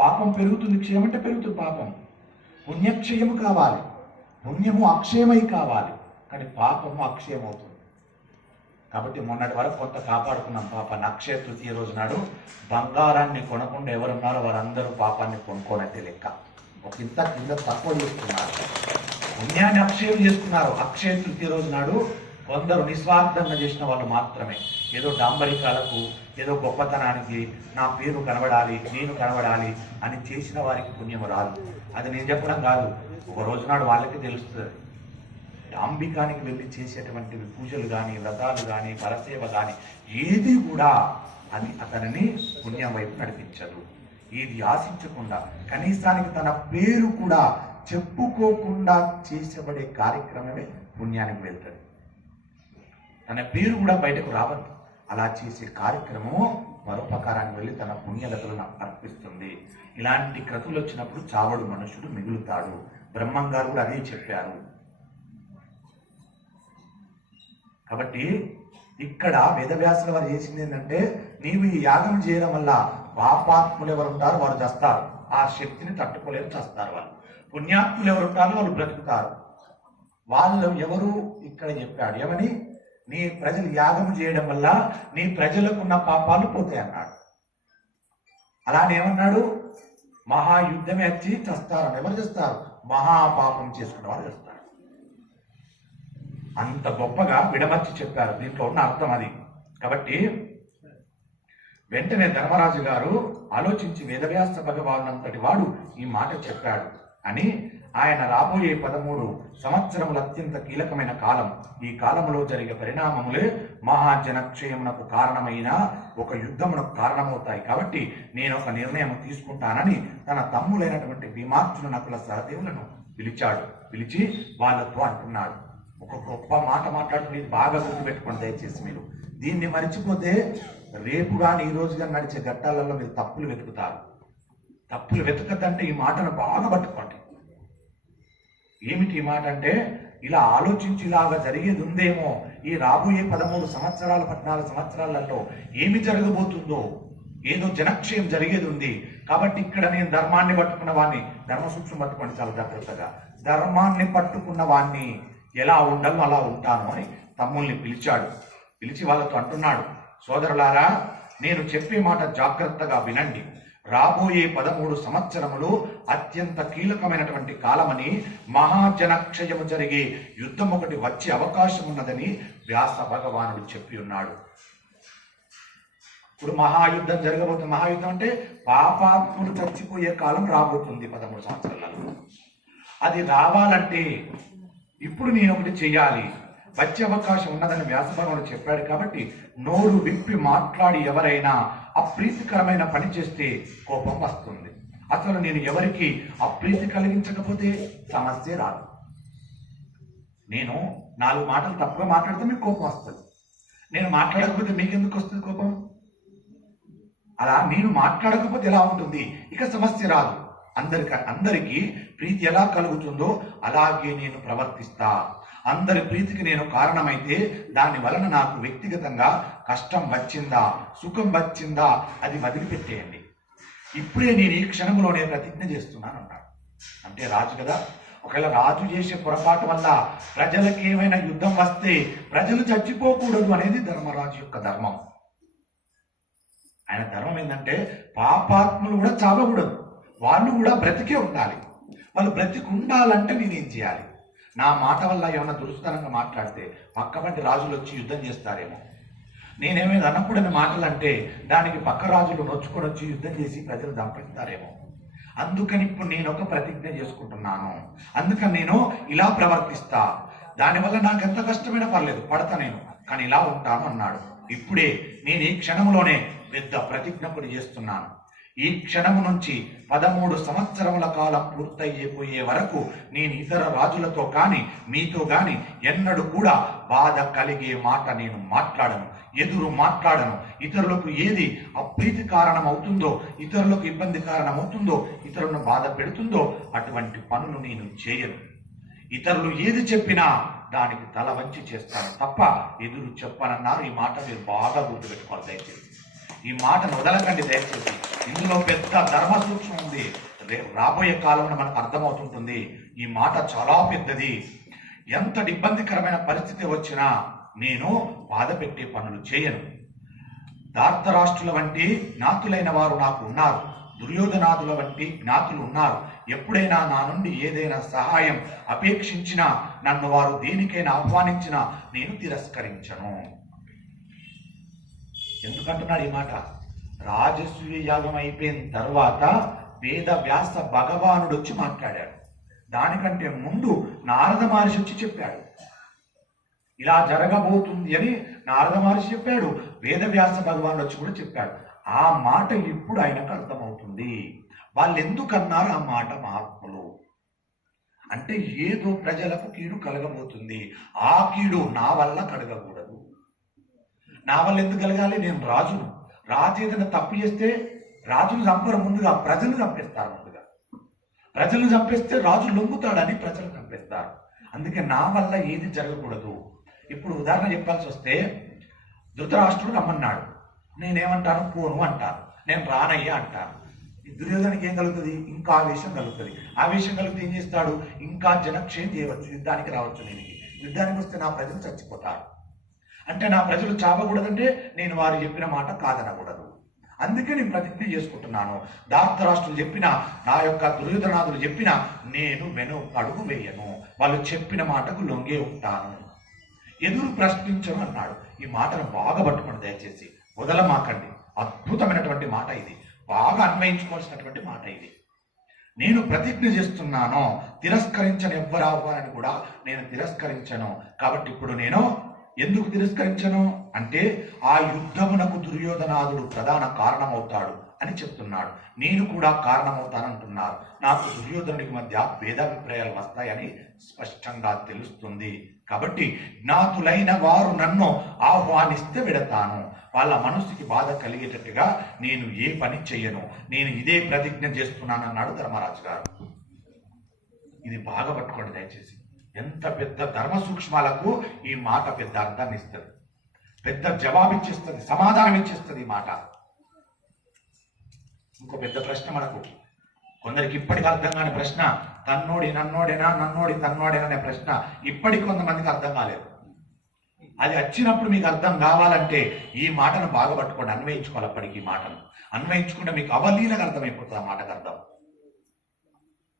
పాపం పెరుగుతుంది, క్షయం అంటే పెరుగుతుంది పాపం. పుణ్యక్షయము కావాలి, పుణ్యము అక్షయమై కావాలి, కానీ పాపము అక్షయం అవుతుంది. కాబట్టి మొన్నటి వరకు కొంత కాపాడుకున్నాం పాపాన్ని. అక్షయ తృతీయ రోజు నాడు బంగారాన్ని కొనకుండా ఎవరున్నారో వారందరూ పాపాన్ని కొనుక్కోనట్టే లెక్క. ఒక ఇంత కింద తక్కువ చేసుకున్నారు, పుణ్యాన్ని అక్షయం చేసుకున్నారు. అక్షయ తృతీయ రోజు నాడు కొందరు నిస్వార్థంగా చేసిన వాళ్ళు మాత్రమే, ఏదో డాంబరికాలకు, ఏదో గొప్పతనానికి, నా పేరు కనబడాలి, నేను కనబడాలి అని చేసిన వారికి పుణ్యం రాదు. అది నేను చెప్పడం కాదు, ఒక రోజు నాడు వాళ్ళకి తెలుస్తుంది. అంబికానికి వెళ్ళి చేసేటువంటి పూజలు కానీ, వ్రతాలు కానీ, పరసేవ కానీ ఏది కూడా అది అతనిని పుణ్యం వైపు నడిపించదు. ఏది ఆశించకుండా, కనీసానికి తన పేరు కూడా చెప్పుకోకుండా చేసబడే కార్యక్రమమే పుణ్యానికి వెళ్తుంది. తన పేరు కూడా బయటకు రావద్దు. అలా చేసే కార్యక్రమము పరోపకారానికి వెళ్ళి తన పుణ్యలతలను అర్పిస్తుంది. ఇలాంటి క్రతువులు వచ్చినప్పుడు చావడు మనుషుడు మిగులుతాడు. బ్రహ్మంగారు కూడా అదే చెప్పారు. కాబట్టి ఇక్కడ వేదవ్యాసుల వారు చేసింది ఏంటంటే, నీవు ఈ యాగం చేయడం వల్ల పాపాత్ములు ఎవరు ఉంటారో వారు చేస్తారు, ఆ శక్తిని తట్టుకోలేరు, చేస్తారు. వాళ్ళు పుణ్యాత్ములు ఎవరు ఉంటారో వాళ్ళు బ్రతుకుతారు. వాళ్ళు ఎవరు ఇక్కడ చెప్పాడు ఏమని, నీ ప్రజలు యాగం చేయడం వల్ల నీ ప్రజలకు ఉన్న పాపాలు పోతాయి అన్నాడు. అలానే ఏమన్నాడు, మహాయుద్ధమే వచ్చి చేస్తారు. ఎవరు చేస్తారు? మహాపాపం చేసుకున్న వాళ్ళు చేస్తారు. అంత గొప్పగా విడమర్చి చెప్పారు. దీంట్లో ఉన్న అర్థం అది. కాబట్టి వెంటనే ధర్మరాజు గారు ఆలోచించి వేదవ్యాస భగవానునంతటి వాడు ఈ మాట చెప్పాడు అని, ఆయన రాబోయే 13 సంవత్సరములు అత్యంత కీలకమైన కాలం. ఈ కాలంలో జరిగే పరిణామములే మహాజనక్షయమునకు కారణమైన ఒక యుద్ధమునకు కారణమవుతాయి. కాబట్టి నేను ఒక నిర్ణయం తీసుకుంటానని తన తమ్ములైనటువంటి భీమార్జున నకుల సహదేవులను పిలిచాడు. పిలిచి వాళ్ళతో అంటున్నాడు, ఒక గొప్ప మాట మాట్లాడుకుని బాగా గుర్తుపెట్టుకోండి దయచేసి. మీరు దీన్ని మర్చిపోతే రేపు కానీ ఈ రోజు కానీ నడిచే ఘట్టాలలో మీరు తప్పులు వెతుకుతారు. తప్పులు వెతకద్దంటే ఈ మాటను బాగా పట్టుకోండి. ఏమిటి ఈ మాట అంటే, ఇలా ఆలోచించి ఇలాగా జరిగేది ఉందేమో, ఈ రాబోయే 13 సంవత్సరాలు 14 సంవత్సరాలలో ఏమి జరగబోతుందో, ఏదో జనక్షయం జరిగేది ఉంది. కాబట్టి ఇక్కడ నేను ధర్మాన్ని పట్టుకున్న వాడిని, ధర్మ సూక్ష్మం పట్టుకోండి చాలా జాగ్రత్తగా, ధర్మాన్ని పట్టుకున్న వాడిని ఎలా ఉండాలో అలా ఉంటాను అని తమ్ముల్ని పిలిచాడు. పిలిచి వాళ్ళతో అంటున్నాడు, సోదరులారా, నేను చెప్పే మాట జాగ్రత్తగా వినండి. రాబోయే 13 సంవత్సరములు అత్యంత కీలకమైనటువంటి కాలమని, మహాజనక్షయము జరిగే యుద్ధం ఒకటి వచ్చే అవకాశం ఉన్నదని వ్యాస భగవానుడు చెప్పి ఉన్నాడు. ఇప్పుడు మహాయుద్ధం జరగబోతుంది. మహాయుద్ధం అంటే పాపాత్ములు చచ్చిపోయే కాలం రాబోతుంది 13 సంవత్సరాలలో. అది రావాలంటే ఇప్పుడు నేను ఒకటి చెయ్యాలి, వచ్చే అవకాశం ఉన్నదని వ్యాస భగవానుడు చెప్పాడు. కాబట్టి నోరు విప్పి మాట్లాడి ఎవరైనా అప్రీతికరమైన పని చేస్తే కోపం వస్తుంది. అసలు నేను ఎవరికి అప్రీతి కలిగించకపోతే సమస్య రాదు. నేను 4 మాటలు తప్పుగా మాట్లాడితే మీకు కోపం వస్తుంది. నేను మాట్లాడకపోతే మీకెందుకు వస్తుంది కోపం? అలా నేను మాట్లాడకపోతే ఎలా ఉంటుంది? ఇక సమస్య రాదు. అందరికీ ప్రీతి ఎలా కలుగుతుందో అలాగే నేను ప్రవర్తిస్తా. అందరి ప్రీతికి నేను కారణమైతే దాని వలన నాకు వ్యక్తిగతంగా కష్టం వచ్చిందా, సుఖం వచ్చిందా, అది వదిలిపెట్టేయండి. ఇప్పుడే నేను ఈ క్షణంలోనే ప్రతిజ్ఞ చేస్తున్నాను అన్నాడు. అంటే రాజు కదా, ఒకవేళ రాజు చేసే పొరపాటు వల్ల ప్రజలకు ఏమైనా యుద్ధం వస్తే ప్రజలు చచ్చిపోకూడదు అనేది ధర్మరాజు యొక్క ధర్మం. ఆయన ధర్మం ఏంటంటే పాపాత్ములు కూడా చావకూడదు, వాళ్ళు కూడా బ్రతికే ఉండాలి. వాళ్ళు బ్రతికి ఉండాలంటే నేనేం చేయాలి? నా మాట వల్ల ఏమైనా దురుస్తనంగా మాట్లాడితే పక్కపంటి రాజులు వచ్చి యుద్ధం చేస్తారేమో. నేనేమైనా అనకూడని మాటలు అంటే దానికి పక్క రాజులు నొచ్చుకొని వచ్చి యుద్ధం చేసి ప్రజలు దంపెడతారేమో. అందుకని ఇప్పుడు నేను ఒక ప్రతిజ్ఞ చేసుకుంటున్నాను. అందుకని నేను ఇలా ప్రవర్తిస్తా. దానివల్ల నాకు ఎంత కష్టమైనా పర్లేదు, పడతా నేను, కానీ ఇలా ఉంటాను అన్నాడు. ఇప్పుడే నేను ఈ క్షణంలోనే పెద్ద ప్రతిజ్ఞ కూడా చేస్తున్నాను. ఈ క్షణము నుంచి 13 సంవత్సరముల కాలం పూర్తయిపోయే వరకు నేను ఇతర రాజులతో కానీ మీతో కానీ ఎన్నడూ కూడా బాధ కలిగే మాట నేను మాట్లాడను, ఎదురు మాట్లాడను. ఇతరులకు ఏది అప్రీతి కారణం అవుతుందో, ఇతరులకు ఇబ్బంది కారణం అవుతుందో, ఇతరులను బాధ పెడుతుందో అటువంటి పనులు నేను చేయను. ఇతరులు ఏది చెప్పినా దానికి తల వంచి చేస్తాను తప్ప ఎదురు చెప్పనన్నారు. ఈ మాట మీరు బాగా గుర్తుపెట్టుకోవాలి దయచేసి. ఈ మాటను వదలకండి దయచేసి. ఇందులో పెద్ద ధర్మ సూక్ష్మం ఉంది. రాబోయే కాలంలో మనకు అర్థమవుతుంటుంది. ఈ మాట చాలా పెద్దది. ఎంతటి ఇబ్బందికరమైన పరిస్థితి వచ్చినా నేను బాధ పెట్టే పనులు చేయను. ధార్తరాష్ట్రుల వంటి జ్ఞాతులైన వారు నాకు ఉన్నారు. దుర్యోధనాదుల వంటి జ్ఞాతులు ఉన్నారు. ఎప్పుడైనా నా నుండి ఏదైనా సహాయం అపేక్షించినా, నన్ను వారు దేనికైనా ఆహ్వానించినా నేను తిరస్కరించను. ఎందుకంటున్నాడు ఈ మాట? రాజసూయ యాగం అయిపోయిన తర్వాత వేద వ్యాస భగవానుడు వచ్చి మాట్లాడాడు. దానికంటే ముందు నారద మహర్షి వచ్చి చెప్పాడు. ఇలా జరగబోతుంది అని నారద మహర్షి చెప్పాడు. వేదవ్యాస భగవానుడు వచ్చి కూడా చెప్పాడు. ఆ మాట ఇప్పుడు ఆయనకు అర్థమవుతుంది. వాళ్ళు ఎందుకన్నారు ఆ మాట? మహాత్ములు అంటే ఏదో ప్రజలకు కీడు కలగబోతుంది. ఆ కీడు నా వల్ల కలగకూడదు. నా వల్ల ఎందుకు కలగాలి? నేను రాజును. రాజు ఏదైనా తప్పు చేస్తే రాజును చంపరు, ముందుగా ప్రజలు చంపేస్తారు. ముందుగా ప్రజలు చంపేస్తే రాజు లొంగుతాడని ప్రజలు చంపేస్తారు. అందుకే నా వల్ల ఏది జరగకూడదు. ఇప్పుడు ఉదాహరణ చెప్పాల్సి వస్తే, ధృతరాష్ట్రుడు రమ్మన్నాడు. నేనేమంటాను? పోను అంటాను. నేను రానయ్యా అంటాను. దుర్యోధనకి ఏం కలుగుతుంది? ఇంకా ఆవేశం కలుగుతుంది. ఆవేశం కలిగితే ఏం చేస్తాడు? ఇంకా జనక్షయం చేయవచ్చు, యుద్ధానికి రావచ్చు. యుద్ధానికి వస్తే నా ప్రజలు చచ్చిపోతారు. అంటే నా ప్రజలు చావకూడదంటే నేను వారు చెప్పిన మాట కాదనకూడదు. అందుకే నేను ప్రతిజ్ఞ చేసుకుంటున్నాను. ధార్తరాష్ట్రులు చెప్పినా, నా యొక్క దుర్యోధనాదులు చెప్పినా నేను అడుగు వేయను. వాళ్ళు చెప్పిన మాటకు లొంగే ఉంటాను. ఎదురు ప్రశ్నించను అన్నాడు. ఈ మాటను బాగా పట్టుకోండి దయచేసి, వదలమాకండి. అద్భుతమైనటువంటి మాట ఇది. బాగా అన్వయించుకోవాల్సినటువంటి మాట ఇది. నేను ప్రతిజ్ఞ చేస్తున్నాను, తిరస్కరించను. ఎవ్వరు ఆహ్వానాన్ని కూడా నేను తిరస్కరించను. కాబట్టి ఇప్పుడు నేను ఎందుకు తిరస్కరించను అంటే, ఆ యుద్ధమునకు దుర్యోధనాదుడు ప్రధాన కారణమవుతాడు అని చెప్తున్నాడు. నేను కూడా కారణమవుతానంటున్నారు. నాకు దుర్యోధనుడికి మధ్య భేదాభిప్రాయాలు వస్తాయని స్పష్టంగా తెలుస్తుంది. కాబట్టి జ్ఞాతులైన వారు నన్ను ఆహ్వానిస్తే వెడతాను. వాళ్ళ మనసుకి బాధ కలిగేటట్టుగా నేను ఏ పని చెయ్యను. నేను ఇదే ప్రతిజ్ఞ చేస్తున్నానన్నాడు ధర్మరాజు గారు. ఇది బాగా పట్టుకోండి దయచేసి. ఎంత పెద్ద ధర్మ సూక్ష్మాలకు ఈ మాట పెద్ద అర్థాన్ని ఇస్తుంది, పెద్ద జవాబిచ్చేస్తుంది, సమాధానం ఇచ్చేస్తుంది ఈ మాట. ఇంకో పెద్ద ప్రశ్న మనకు, కొందరికి ఇప్పటికి అర్థం కాని ప్రశ్న, తన్నోడి నన్నోడేనా, నన్నోడి తన్నోడేనా అనే ప్రశ్న ఇప్పటికి కొంతమందికి అర్థం కాలేదు. అది వచ్చినప్పుడు మీకు అర్థం కావాలంటే ఈ మాటను బాగా పట్టుకోండి, అన్వయించుకోవాలి. అప్పటికి ఈ మాటను అన్వయించుకుంటే మీకు అవలీలగా అర్థమైపోతుంది ఆ మాటకు అర్థం.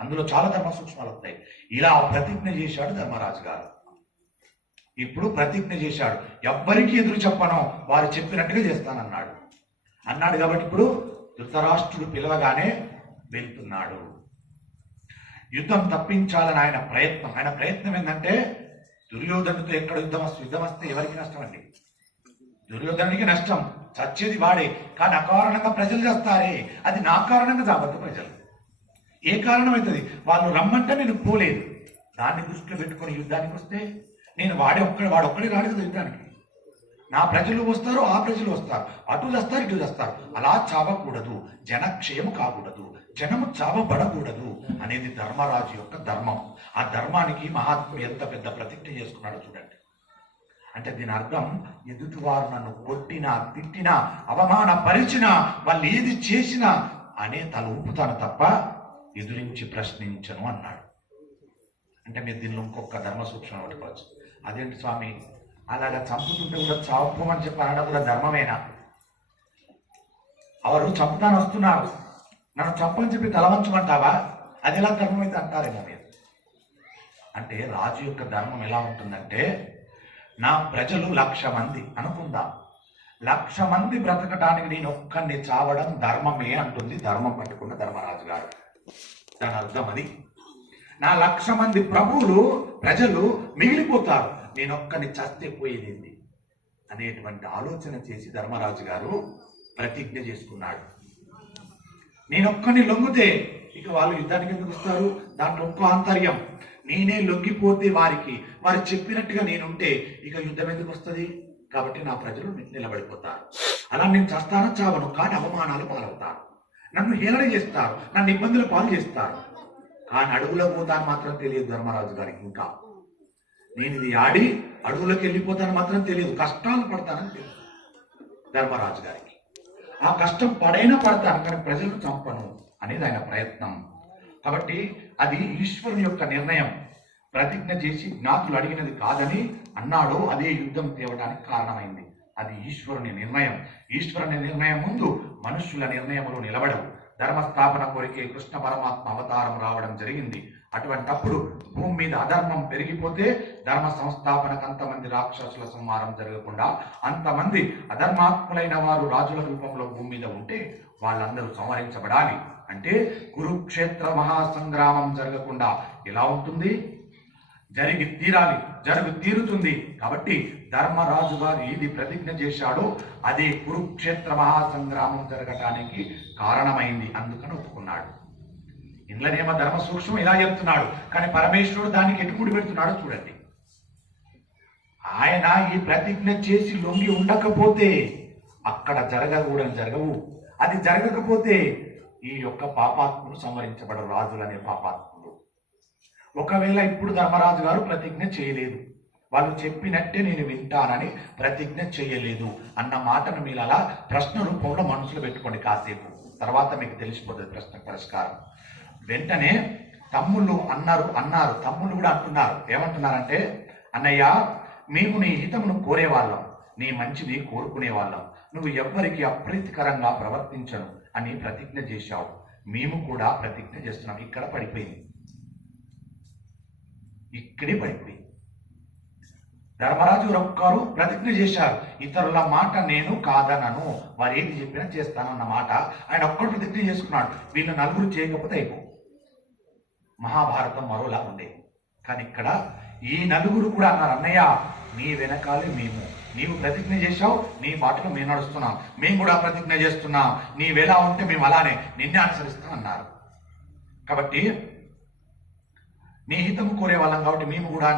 అందులో చాలా ధర్మ సూక్ష్మాలు వస్తాయి. ఇలా ప్రతిజ్ఞ చేశాడు ధర్మరాజు గారు. ఇప్పుడు ప్రతిజ్ఞ చేశాడు, ఎవ్వరికి ఎదురు చెప్పను, వారు చెప్పినట్టుగా చేస్తానన్నాడు. కాబట్టి ఇప్పుడు ధృతరాష్ట్రుడు పిలవగానే వెళ్తున్నాడు. యుద్ధం తప్పించాలని ఆయన ప్రయత్నం ఏంటంటే, దుర్యోధనుడితో ఎక్కడ యుద్ధం వస్తే ఎవరికి నష్టం అండి? దుర్యోధనుడికి నష్టం, చచ్చేది వాడే. కానీ అకారణంగా ప్రజలు చేస్తారే, అది నా కారణంగా చావద్దు ప్రజలు. ఏ కారణం అవుతుంది? వాళ్ళు రమ్మంటే నేను పోలేదు. దాన్ని దృష్టిలో పెట్టుకొని యుద్ధానికి వస్తే నేను వాడు ఒక్కడే రాడు కదా యుద్ధానికి. నా ప్రజలు వస్తారు, ఆ ప్రజలు వస్తారు, అటు చేస్తారు, ఇటు చేస్తారు. అలా చావకూడదు, జనక్షేమం కాకూడదు, జనము చావబడకూడదు అనేది ధర్మరాజు యొక్క ధర్మం. ఆ ధర్మానికి మహాత్ముడు ఎంత పెద్ద ప్రతిజ్ఞ చేసుకున్నాడో చూడండి. అంటే దీని అర్థం, ఎదుటివారు నన్ను కొట్టినా, తిట్టినా, అవమానపరిచినా, వాళ్ళు ఏది చేసినా అనే తల ఊపుతాను తప్ప ఎదురించి ప్రశ్నించను అన్నాడు. అంటే మీరు దీనిలో ఇంకొక ధర్మ సూక్ష్మం పట్టుకోవచ్చు. అదేంటి స్వామి, అలాగా చంపుతుంటే కూడా చావుకోమని చెప్పి అనడం కూడా ధర్మమేనా? ఎవరు చంపుతాను వస్తున్నారు, నన్ను చంపని చెప్పి తలవంచమంటావా? అది ఎలా ధర్మం అయితే అంటారేమో మీరు. అంటే రాజు యొక్క ధర్మం ఎలా ఉంటుందంటే, నా ప్రజలు 1,00,000 మంది అనుకుందాం. 1,00,000 మంది బ్రతకటానికి నేను ఒక్కడిని చావడం ధర్మమే అంటుంది ధర్మం పట్టుకున్న ధర్మరాజు గారు. దాని అర్థం అది. నా 1,00,000 మంది ప్రజలు మిగిలిపోతారు, నేను ఒక్కడిని చస్తే పోయేది అనేటువంటి ఆలోచన చేసి ధర్మరాజు గారు ప్రతిజ్ఞ చేసుకున్నాడు. నేనొక్కడిని లొంగితే ఇక వాళ్ళు యుద్ధానికి ఎందుకు వస్తారు? దాంట్లో ఒక్క ఆంతర్యం, నేనే లొంగిపోతే వారు చెప్పినట్టుగా నేనుంటే ఇక యుద్ధం ఎందుకు వస్తుంది? కాబట్టి నా ప్రజలు నిలబడిపోతారు. అలా నేను చస్తాను చావను, కానీ అవమానాలు పాలవుతారు, నన్ను హేళన చేస్తారు, నన్ను ఇబ్బందుల పాలు చేస్తారు. కానీ అడుగులో పోతాను మాత్రం తెలియదు ధర్మరాజు గారికి. ఇంకా నేను ఇది ఆడి అడుగులోకి వెళ్ళిపోతాను మాత్రం తెలియదు, కష్టాలు పడతానని తెలుసు ధర్మరాజు గారికి. ఆ కష్టం పడైనా పడతాను కానీ ప్రజలను చంపను అనేది ఆయన ప్రయత్నం. కాబట్టి అది ఈశ్వరుని యొక్క నిర్ణయం. ప్రతిజ్ఞ చేసి జ్ఞాతులు అడిగినది కాదని అన్నాడో అదే యుద్ధం తేవడానికి కారణమైంది. అది ఈశ్వరుని నిర్ణయం. ఈశ్వరుని నిర్ణయం ముందు మనుష్యుల నిర్ణయములు నిలబడవు. ధర్మస్థాపన కోరికే కృష్ణ పరమాత్మ అవతారం రావడం జరిగింది. అటువంటప్పుడు భూమి మీద అధర్మం పెరిగిపోతే ధర్మ సంస్థాపనకు అంతమంది రాక్షసుల సంహారం జరగకుండా అంతమంది అధర్మాత్ములైన వారు రాజుల రూపంలో భూమి మీద ఉంటే వాళ్ళందరూ సంహరించబడాలి. అంటే కురుక్షేత్ర మహాసంగ్రామం జరగకుండా ఎలా ఉంటుంది? జరిగి తీరాలి, జరుగు తీరుతుంది. కాబట్టి ధర్మరాజు గారు ఏది ప్రతిజ్ఞ చేశాడో అదే కురుక్షేత్ర మహాసంగ్రామం జరగటానికి కారణమైంది. అందుకని ఒప్పుకున్నాడు. ఇంద్రనేమ ధర్మ సూక్ష్మం ఇలా చెప్తున్నాడు, కానీ పరమేశ్వరుడు దానికి ఎటుముడి పెడుతున్నాడో చూడండి. ఆయన ఈ ప్రతిజ్ఞ చేసి లొంగి ఉండకపోతే అక్కడ జరగవు. అది జరగకపోతే ఈ యొక్క పాపాత్ములు సంహరించబడరు, రాజులనే పాపాత్ములు. ఒకవేళ ఇప్పుడు ధర్మరాజు గారు ప్రతిజ్ఞ చేయలేదు, వాళ్ళు చెప్పినట్టే నేను వింటానని ప్రతిజ్ఞ చేయలేదు అన్న మాటను మీరు అలా ప్రశ్న రూపంలో మనసులో పెట్టుకోండి కాసేపు. తర్వాత మీకు తెలిసిపోతుంది ప్రశ్న పరిష్కారం. వెంటనే తమ్ముళ్ళు అన్నారు తమ్ముళ్ళు కూడా అంటున్నారు. ఏమంటున్నారంటే, అన్నయ్య, మేము నీ హితమును కోరేవాళ్ళం, నీ మంచిని కోరుకునేవాళ్ళం. నువ్వు ఎవ్వరికి అప్రీతికరంగా ప్రవర్తించను అని ప్రతిజ్ఞ చేశావు. మేము కూడా ప్రతిజ్ఞ చేస్తున్నాం. ఇక్కడే పడిపోయింది. ధర్మరాజు ఒక్కరు ప్రతిజ్ఞ చేశారు, ఇతరుల మాట నేను కాదనను, వారు ఏది చెప్పినా చేస్తానన్న మాట ఆయన ఒక్కడు ప్రతిజ్ఞ చేసుకున్నాడు. వీళ్ళు నలుగురు చేయకపోతే అయిపో, మహాభారతం మరోలా ఉండే. కానీ ఇక్కడ ఈ నలుగురు కూడా అన్నారు, అన్నయ్య నీ వెనకాలే మేము, నీవు ప్రతిజ్ఞ చేశావు, నీ బాటలో మేము నడుస్తున్నాం, మేము కూడా ప్రతిజ్ఞ చేస్తున్నాం, నీవెలా ఉంటే మేము అలానే నిన్నే అనుసరిస్తాం అన్నారు. కాబట్టి నీ హితము కోరే వాళ్ళం కాబట్టి మేము కూడా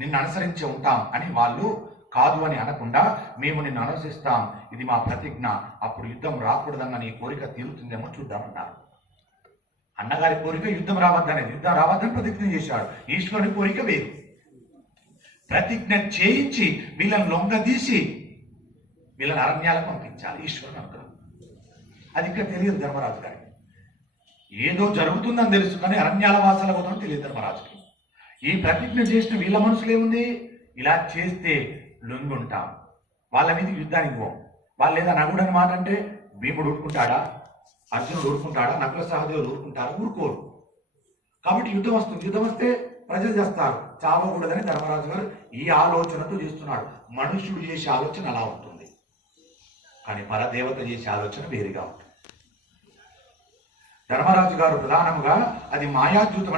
నిన్ను అనుసరించి ఉంటాం అని వాళ్ళు కాదు అని అనకుండా మేము నిన్ను అనుసరిస్తాం, ఇది మా ప్రతిజ్ఞ, అప్పుడు యుద్ధం రాకూడదన్న నీ కోరిక తీరుతుందేమో చూద్దామన్నారు. అన్నగారి కోరిక యుద్ధం రావద్దనేది, యుద్ధం రావద్దని ప్రతిజ్ఞ చేశాడు. ఈశ్వరుని కోరిక వేరు. ప్రతిజ్ఞ చేయించి వీళ్ళని లొంగదీసి వీళ్ళని అరణ్యాలకు పంపించాలి ఈశ్వరుని అనుగ్రహం. అది ఇంకా తెలియదు ధర్మరాజు గారికి. ఏదో జరుగుతుందని తెలుసు కానీ అరణ్యాల వాసాల కోసం తెలియదు ధర్మరాజుకి. ఈ ప్రతిజ్ఞ చేసిన వీళ్ళ మనసులో ఏముంది? ఇలా చేస్తే లొంగుంటాం, వాళ్ళ మీద యుద్ధానికి పోం. వాళ్ళు లేదా నగుడని మాట అంటే భీముడు ఊరుకుంటాడా, అర్జునుడు ఊరుకుంటాడా, నకుల సహదేవులు ఊరుకుంటారా? ఊరుకోరు. కాబట్టి యుద్ధం వస్తుంది. యుద్ధం వస్తే ప్రజలు చేస్తారు, చావకూడదని ధర్మరాజు గారు ఈ ఆలోచనతో చేస్తున్నాడు. మనుష్యుడు చేసే ఆలోచన అలా ఉంటుంది, కానీ పరదేవత చేసే ఆలోచన వేరుగా ఉంటుంది. ధర్మరాజు గారు ప్రధానముగా అది మాయాద్యూతం